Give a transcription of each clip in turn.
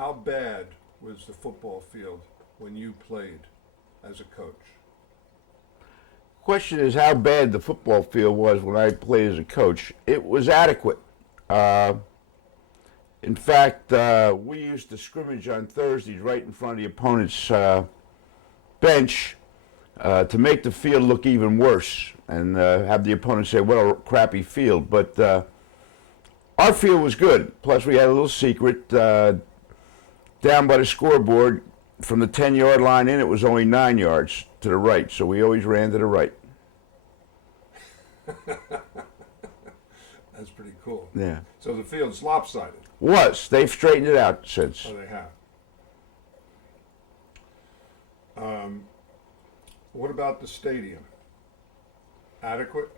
how bad was the football field when you played as a coach? Question is how bad the football field was when I played as a coach. It was adequate. Uh, in fact, we used to scrimmage on Thursdays right in front of the opponent's bench to make the field look even worse and have the opponent say, what a crappy field. But our field was good. Plus, we had a little secret down by the scoreboard. From the 10-yard line in, it was only 9 yards to the right, so we always ran to the right. That's pretty cool. Yeah. So the field's lopsided. They've straightened it out since. Oh, they have. What about the stadium? Adequate?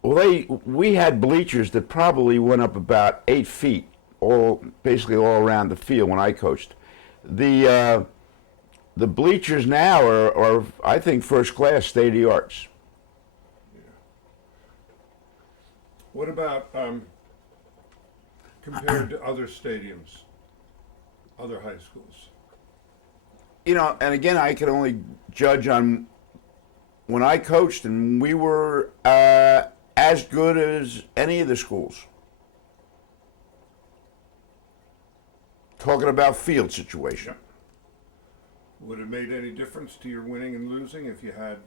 Well, we had bleachers that probably went up about 8 feet, basically all around the field when I coached. The bleachers now are I think first class, state of the arts. Yeah. What about compared to other stadiums, other high schools? You know, and again, I can only judge on when I coached, and we were as good as any of the schools. Talking about field situation. Yeah. Would it have made any difference to your winning and losing if you had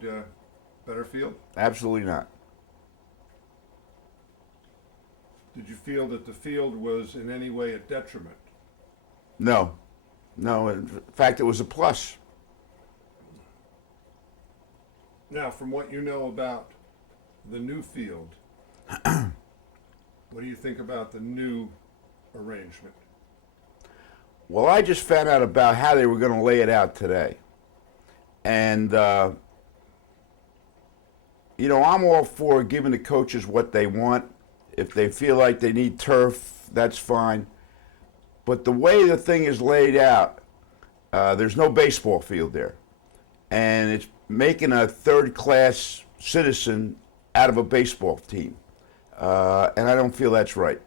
better field? Absolutely not. Did you feel that the field was in any way a detriment? No. In fact, it was a plus. Now, from what you know about the new field, what do you think about the new arrangement? Well, I just found out about how they were going to lay it out today. And, you know, I'm all for giving the coaches what they want. If they feel like they need turf, that's fine. But the way the thing is laid out, there's no baseball field there. And it's making a third-class citizen out of a baseball team. And I don't feel that's right.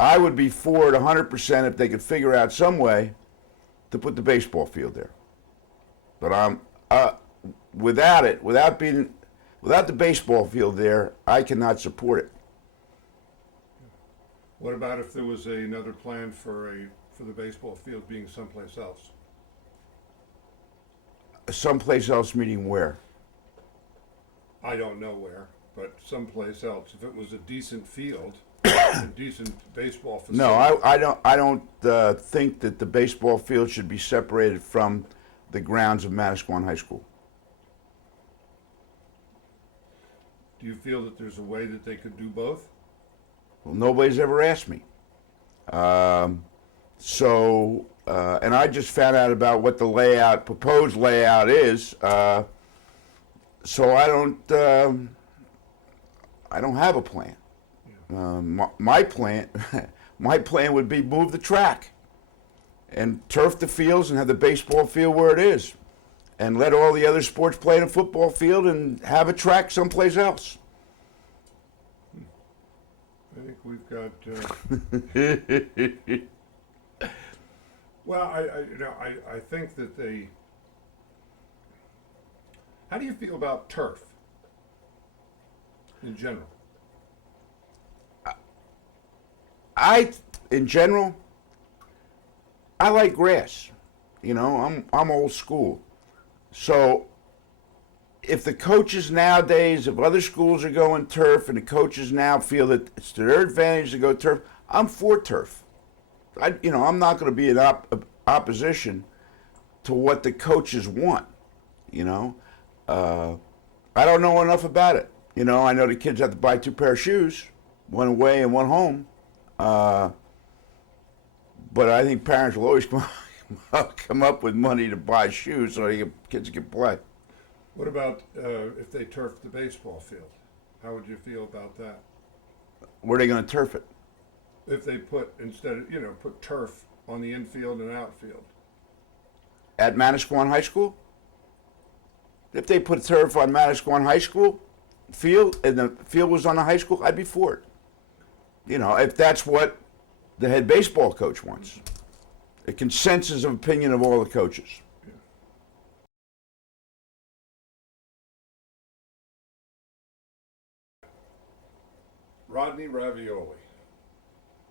I would be for it 100% if they could figure out some way to put the baseball field there. But I'm without the baseball field there, I cannot support it. What about if there was another plan for the baseball field being someplace else? Someplace else, meaning where? I don't know where, but someplace else. If it was a decent field, a decent baseball facility. No, I don't think that the baseball field should be separated from the grounds of Manasquan High School. Do you feel that there's a way that they could do both? Well, nobody's ever asked me. And I just found out about what the proposed layout is. So I don't have a plan. My plan, my plan would be move the track and turf the fields and have the baseball field where it is, and let all the other sports play in a football field and have a track someplace else. I think we've got. Well, I think that they. How do you feel about turf in general? In general, I like grass. You know, I'm old school. So if the coaches nowadays, if other schools are going turf and the coaches now feel that it's to their advantage to go turf, I'm for turf. I'm not going to be in opposition to what the coaches want. I don't know enough about it. I know the kids have to buy 2 pair of shoes, one away and one home. But I think parents will always come up with money to buy shoes so kids can play. What about if they turfed the baseball field? How would you feel about that? Where are they going to turf it? If they put turf on the infield and outfield. At Manasquan High School? If they put turf on Manasquan High School field and the field was on the high school, I'd be for it. If that's what the head baseball coach once. A consensus of opinion of all the coaches. Rodney Ravioli.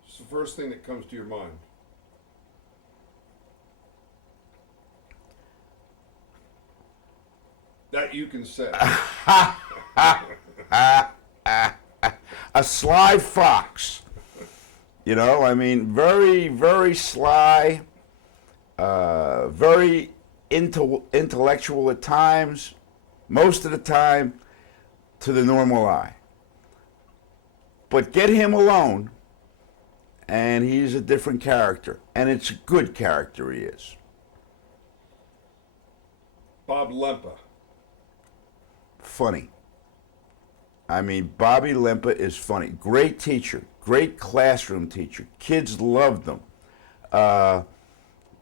It's the first thing that comes to your mind. That you can say. A sly fox. You know, I mean, very, very sly, very intellectual at times, most of the time to the normal eye. But get him alone, and he's a different character. And it's a good character he is. Bob Lempa. Funny. I mean, Bobby Lempa is funny. Great teacher, great classroom teacher. Kids loved him.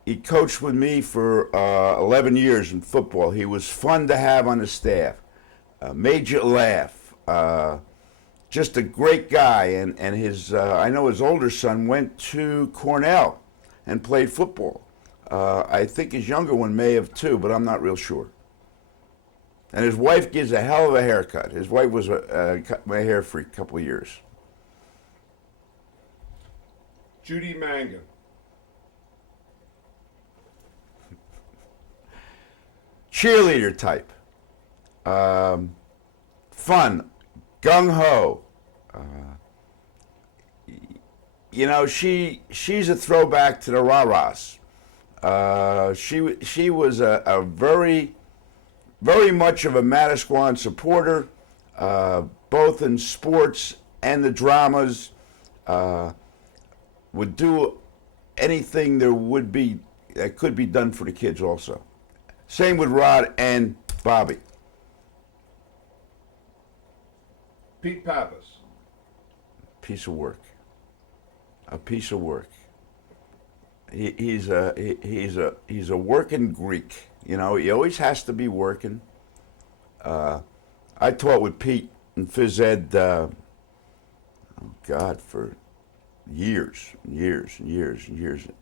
He coached with me for 11 years in football. He was fun to have on the staff. Made you laugh. Just a great guy. And his, I know his older son went to Cornell and played football. I think his younger one may have too, but I'm not real sure. And his wife gives a hell of a haircut. His wife was cut my hair for a couple of years. Judy Mangan. Cheerleader type. Fun. Gung-ho. You know, she's a throwback to the rah-rahs. She was a very much of a Manasquan supporter, both in sports and the dramas. Would do anything that could be done for the kids also. Same with Rod and Bobby. Pete Pappas. Piece of work. A piece of work. He's a working Greek. You know, he always has to be working. I taught with Pete in phys ed, for years,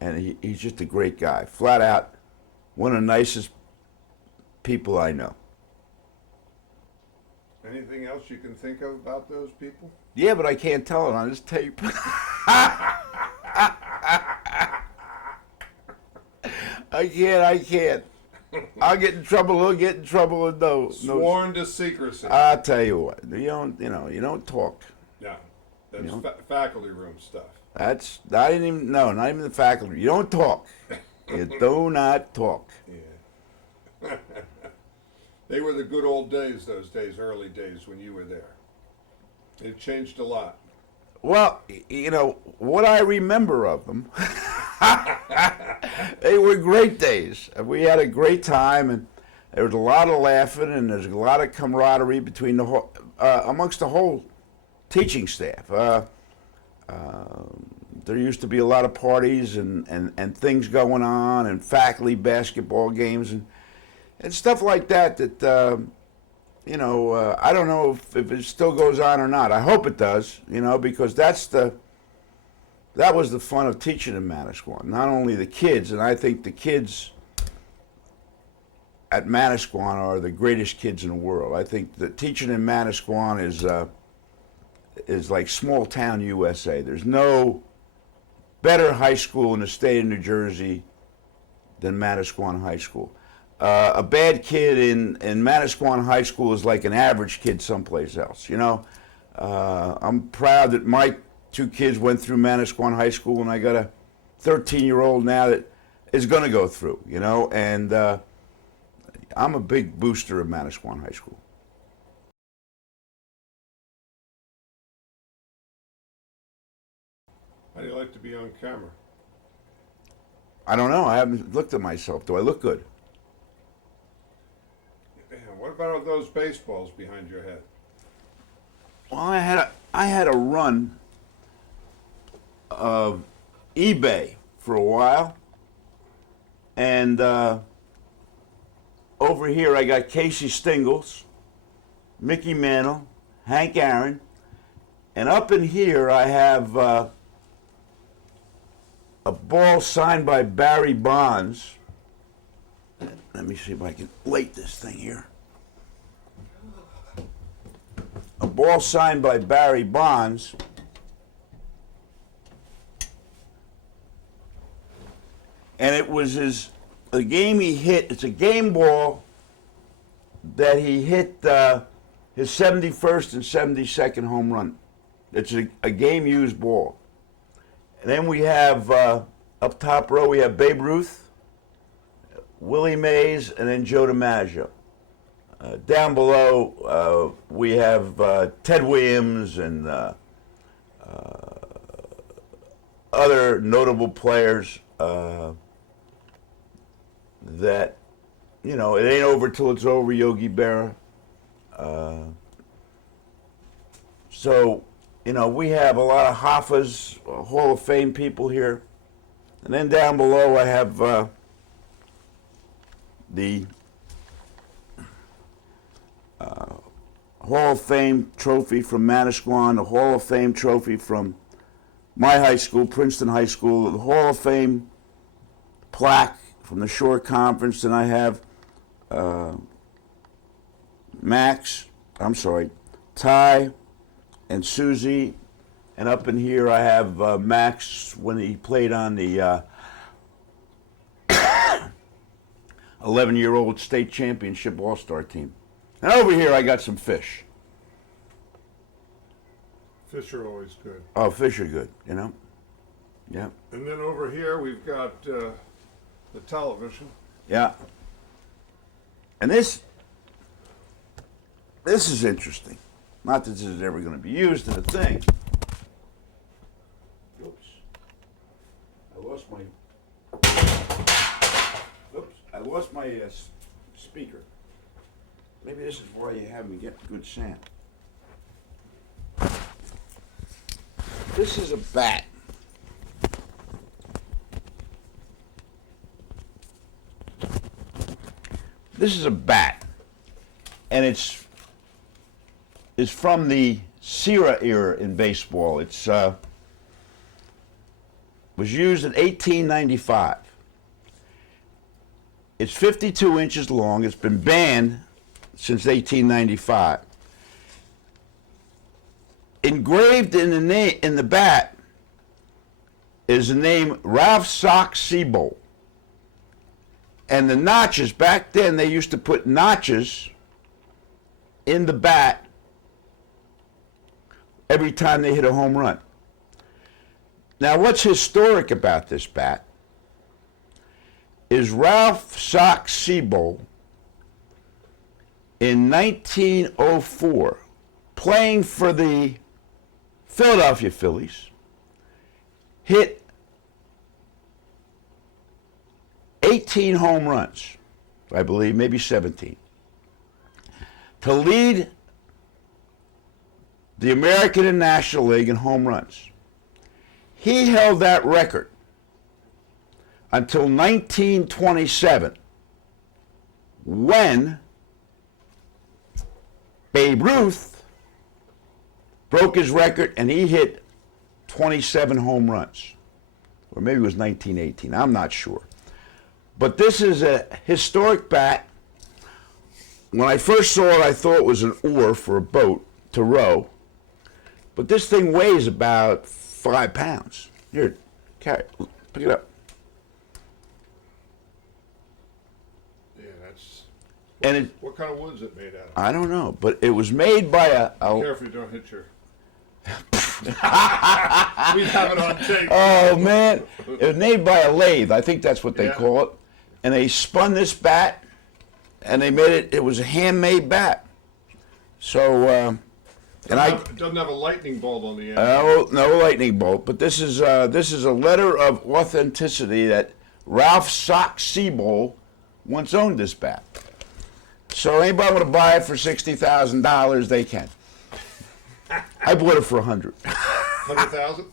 and he's just a great guy. Flat out, one of the nicest people I know. Anything else you can think of about those people? Yeah, but I can't tell it on this tape. I can't. I'll get in trouble. He'll get in trouble. And no. Sworn to secrecy. I'll tell you what. You don't talk. Yeah, that's faculty room stuff. That's not even the faculty. You don't talk. You do not talk. Yeah. They were the good old days, those days, early days when you were there. It changed a lot. Well, you know, what I remember of them, they were great days. We had a great time, and there was a lot of laughing, and there's a lot of camaraderie between amongst the whole teaching staff. There used to be a lot of parties and things going on, and faculty basketball games and stuff like that. I don't know if it still goes on or not. I hope it does, because that was the fun of teaching in Manasquan. Not only the kids, and I think the kids at Manasquan are the greatest kids in the world. I think that teaching in Manasquan is like small town USA. There's no better high school in the state of New Jersey than Manasquan High School. A bad kid in Manasquan High School is like an average kid someplace else, I'm proud that my two kids went through Manasquan High School, and I got a 13-year-old now that is going to go through, and I'm a big booster of Manasquan High School. How do you like to be on camera? I don't know. I haven't looked at myself. Do I look good? What about those baseballs behind your head? Well, I had a run of eBay for a while, and over here I got Casey Stingles, Mickey Mantle, Hank Aaron, and up in here I have a ball signed by Barry Bonds. Let me see if I can light this thing here. A ball signed by Barry Bonds. And it was the game he hit. It's a game ball that he hit his 71st and 72nd home run. It's a game-used ball. And then we have, up top row, we have Babe Ruth, Willie Mays, and then Joe DiMaggio. Down below, we have Ted Williams and other notable players that, you know, it ain't over till it's over, Yogi Berra. So, you know, we have a lot of Hoffa's Hall of Fame people here. And then down below I have the Hall of Fame trophy from Manasquan, the Hall of Fame trophy from my high school, Princeton High School, the Hall of Fame plaque from the Shore Conference, and I have Ty and Susie, and up in here I have Max when he played on the 11-year-old state championship all-star team. And over here I got some fish. Fish are always good. Oh, fish are good, you know? Yeah. And then over here we've got the television. Yeah. And this is interesting. Not that this is ever going to be used in a thing. Oops. I lost my speaker. Maybe this is why you have me get good sound. This is a bat. This is a bat, and it's from the Sierra era in baseball. It's was used in 1895. It's 52 inches long. It's been banned since 1895. Engraved in the bat is the name Ralph Sock Siebel. And the notches, back then they used to put notches in the bat every time they hit a home run. Now what's historic about this bat is Ralph Sock Siebel in 1904, playing for the Philadelphia Phillies, hit 18 home runs, I believe, maybe 17, to lead the American and National League in home runs. He held that record until 1927, when Babe Ruth broke his record and he hit 27 home runs. Or maybe it was 1918, I'm not sure. But this is a historic bat. When I first saw it, I thought it was an oar for a boat to row. But this thing weighs about 5 pounds. Here, carry it. Pick it up. Yeah, that's. And what kind of wood is it made out of? I don't know, but it was made by a Careful you don't hit your. We have it on tape. Oh man, it was made by a lathe. I think that's what they Yeah. call it. And they spun this bat, and they made it. It was a handmade bat. So, It doesn't have a lightning bolt on the end. no lightning bolt. But this is a letter of authenticity that Ralph Sock Siebel once owned this bat. So anybody want to buy it for $60,000, they can. I bought it for $100,000. 100,000?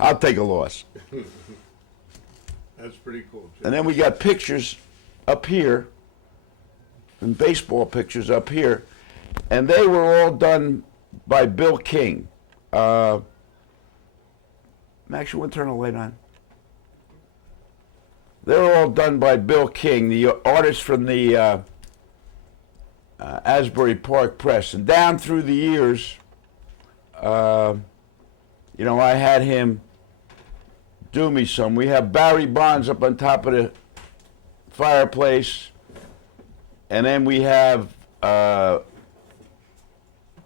I'll take a loss. That's pretty cool, Jim. And then we got pictures up here, and baseball pictures up here, and they were all done by Bill King. Max, you want to turn the light on? They're all done by Bill King, the artist from the Asbury Park Press. And down through the years, I had him do me some. We have Barry Bonds up on top of the fireplace. And then we have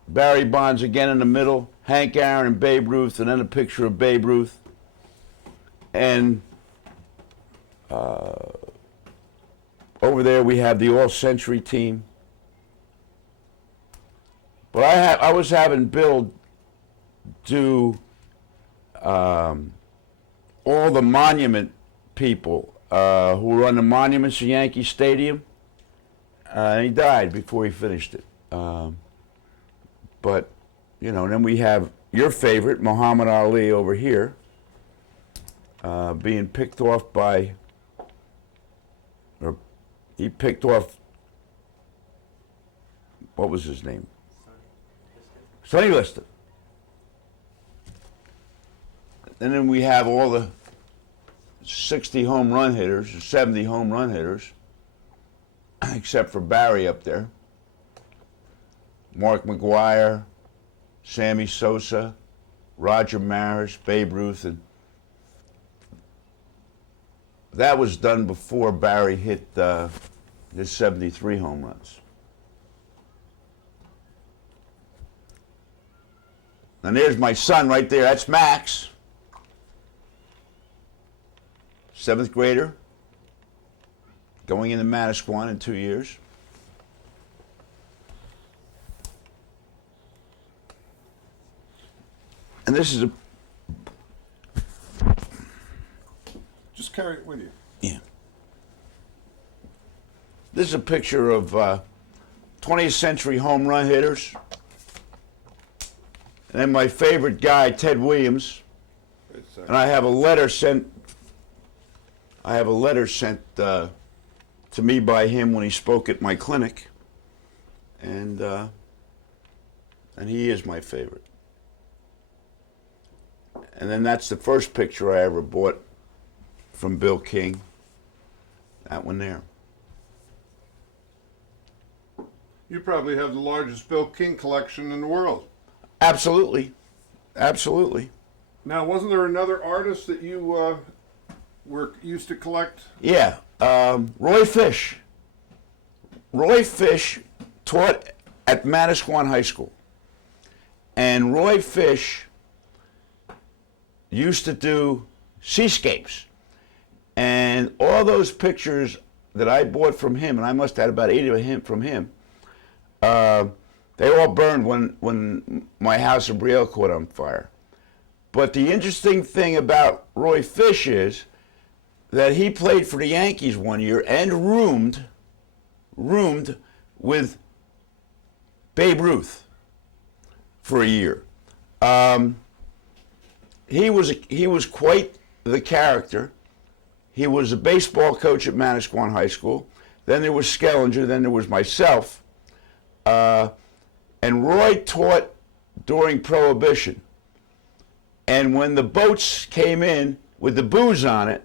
Barry Bonds again in the middle, Hank Aaron and Babe Ruth, and then a picture of Babe Ruth. And over there we have the All-Century team. But I was having Bill do all the monument people who were on the monuments at Yankee Stadium. And he died before he finished it. But, then we have your favorite, Muhammad Ali, over here, being picked off by, or he picked off, what was his name? Sonny Liston. And then we have all the 60 home run hitters, or 70 home run hitters, except for Barry up there. Mark McGuire, Sammy Sosa, Roger Maris, Babe Ruth, and that was done before Barry hit his 73 home runs. And there's my son right there. That's Max, 7th grader, going into Manasquan in 2 years. And this is a... Just carry it with you. Yeah. This is a picture of 20th century home run hitters. And then my favorite guy, Ted Williams. And I have a letter sent to me by him when he spoke at my clinic. And he is my favorite. And then that's the first picture I ever bought from Bill King. That one there. You probably have the largest Bill King collection in the world. Absolutely. Absolutely. Now, wasn't there another artist that you used to collect? Yeah. Roy Fish. Roy Fish taught at Manasquan High School. And Roy Fish used to do seascapes. And all those pictures that I bought from him, and I must have had about 8 of him from him, they all burned when my house in Brielle caught on fire. But the interesting thing about Roy Fish is that he played for the Yankees one year and roomed with Babe Ruth for a year. He was quite the character. He was a baseball coach at Manasquan High School. Then there was Skellinger. Then there was myself. And Roy taught during Prohibition. And when the boats came in with the booze on it,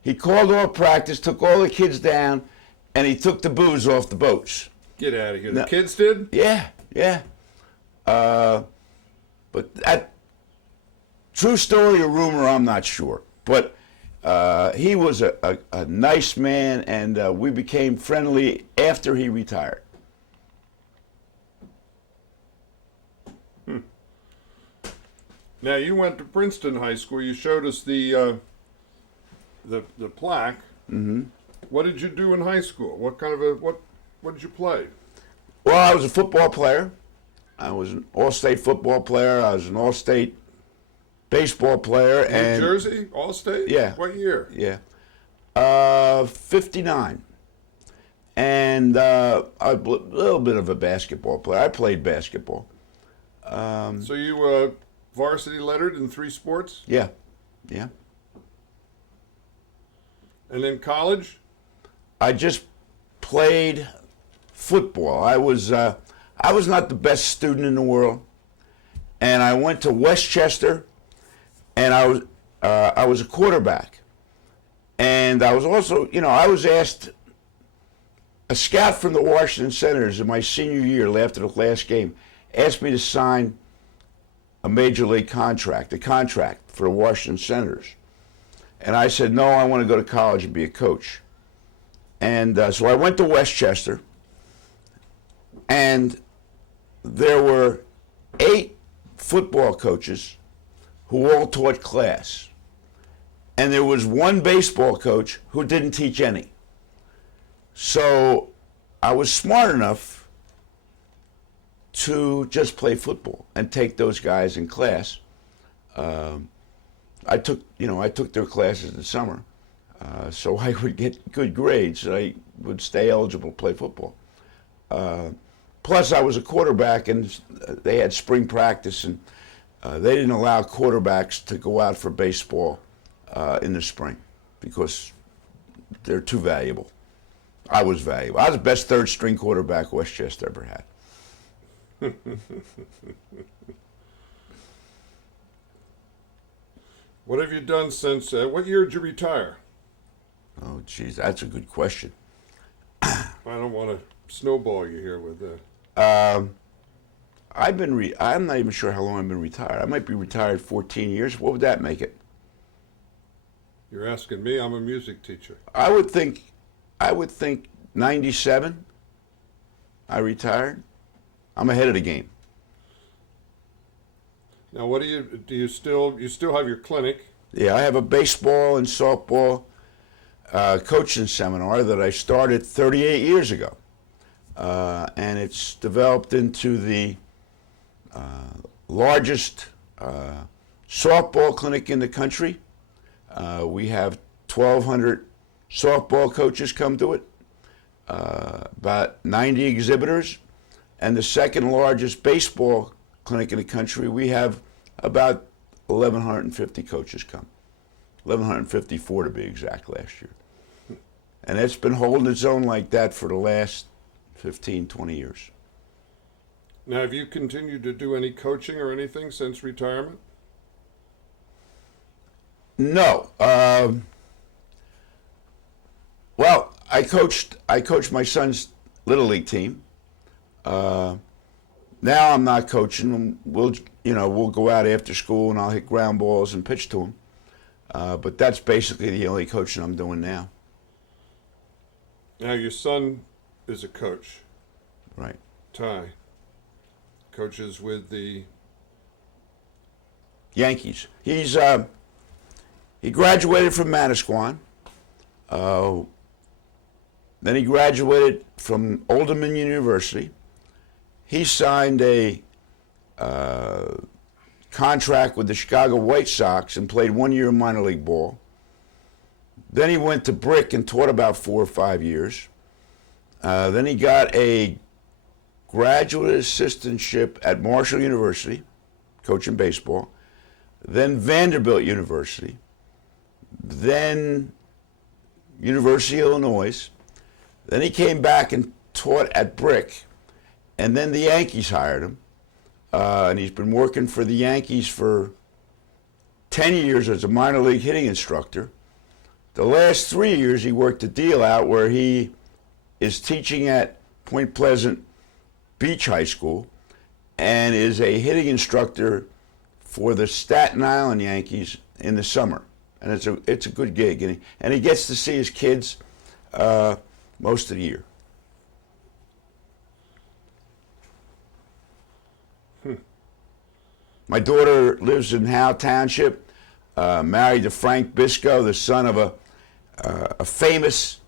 he called off practice, took all the kids down, and he took the booze off the boats. Get out of here. The kids did? Yeah, yeah. But that, true story or rumor, I'm not sure. But he was a nice man, and we became friendly after he retired. Now, you went to Princeton High School. You showed us the plaque. Mm-hmm. What did you do in high school? What kind of what did you play? Well, I was a football player. I was an all-state football player. I was an all-state baseball player. New Jersey, all-state? Yeah. What year? Yeah. 59. And a little bit of a basketball player. I played basketball. So you varsity lettered in 3 sports? Yeah. Yeah. And then college? I just played football. I was not the best student in the world, and I went to Westchester, and I was a quarterback. And I was also, I was asked, a scout from the Washington Senators in my senior year after the last game asked me to sign a major league contract, a contract for the Washington Senators. And I said, no, I want to go to college and be a coach. And so I went to Westchester, and there were 8 football coaches who all taught class. And there was one baseball coach who didn't teach any. So I was smart enough to just play football and take those guys in class. I took their classes in the summer, so I would get good grades. So I would stay eligible to play football. Plus, I was a quarterback, and they had spring practice, and they didn't allow quarterbacks to go out for baseball in the spring because they're too valuable. I was valuable. I was the best third-string quarterback Westchester ever had. What have you done since, what year did you retire? Oh, geez, that's a good question. I don't want to snowball you here with I'm not even sure how long I've been retired. I might be retired 14 years. What would that make it? You're asking me. I'm a music teacher. I would think 97. I retired. I'm ahead of the game. Now, what do you still have your clinic? Yeah, I have a baseball and softball coaching seminar that I started 38 years ago. And it's developed into the largest softball clinic in the country. We have 1,200 softball coaches come to it, about 90 exhibitors, and the second largest baseball clinic in the country. We have about 1,150 coaches come, 1,154 to be exact last year. And it's been holding its own like that for the last 15, 20 years. Now, have you continued to do any coaching or anything since retirement? No. Well, I coached my son's little league team. Now I'm not coaching. We'll go out after school and I'll hit ground balls and pitch to him. But that's basically the only coaching I'm doing now. Now, your son is a coach. Right. Ty. Coaches with the Yankees. He graduated from Manasquan. Then he graduated from Old Dominion University. He signed a contract with the Chicago White Sox and played 1 year of minor league ball. Then he went to Brick and taught about 4 or 5 years. Then he got a graduate assistantship at Marshall University, coaching baseball. Then Vanderbilt University. Then University of Illinois. Then he came back and taught at Brick. And then the Yankees hired him. And he's been working for the Yankees for 10 years as a minor league hitting instructor. The last 3 years he worked a deal out where he is teaching at Point Pleasant Beach High School and is a hitting instructor for the Staten Island Yankees in the summer. And it's a good gig. And he gets to see his kids most of the year. My daughter lives in Howe Township, married to Frank Bisco, the son of a famous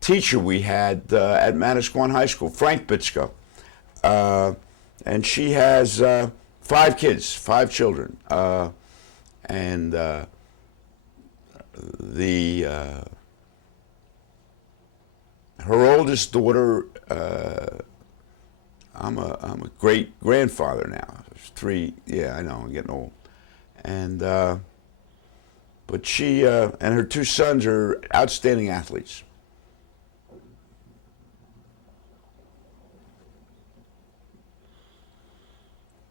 teacher we had at Manasquan High School, Frank Bisco. And she has 5 kids, 5 children. And her oldest daughter, I'm a great grandfather now. 3, yeah, I know, I'm getting old. And but she and her 2 sons are outstanding athletes.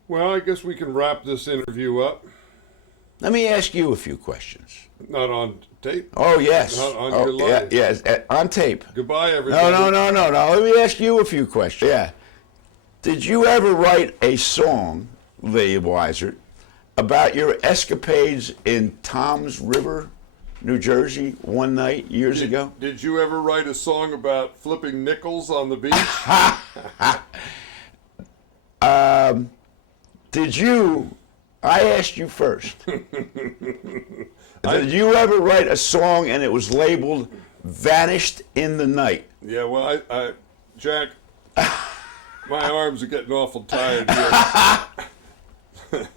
Well, I guess we can wrap this interview up. Let me ask you a few questions. Not on tape. Oh, yes. Not on oh, your line. yes, on tape. Goodbye, everybody. No. Let me ask you a few questions. Yeah. Did you ever write a song, William Weiser, about your escapades in Toms River, New Jersey, one night years ago? Did you ever write a song about flipping nickels on the beach? Did you? I asked you first. Did you ever write a song and it was labeled "Vanished in the Night"? Yeah, well, Jack, my arms are getting awful tired here.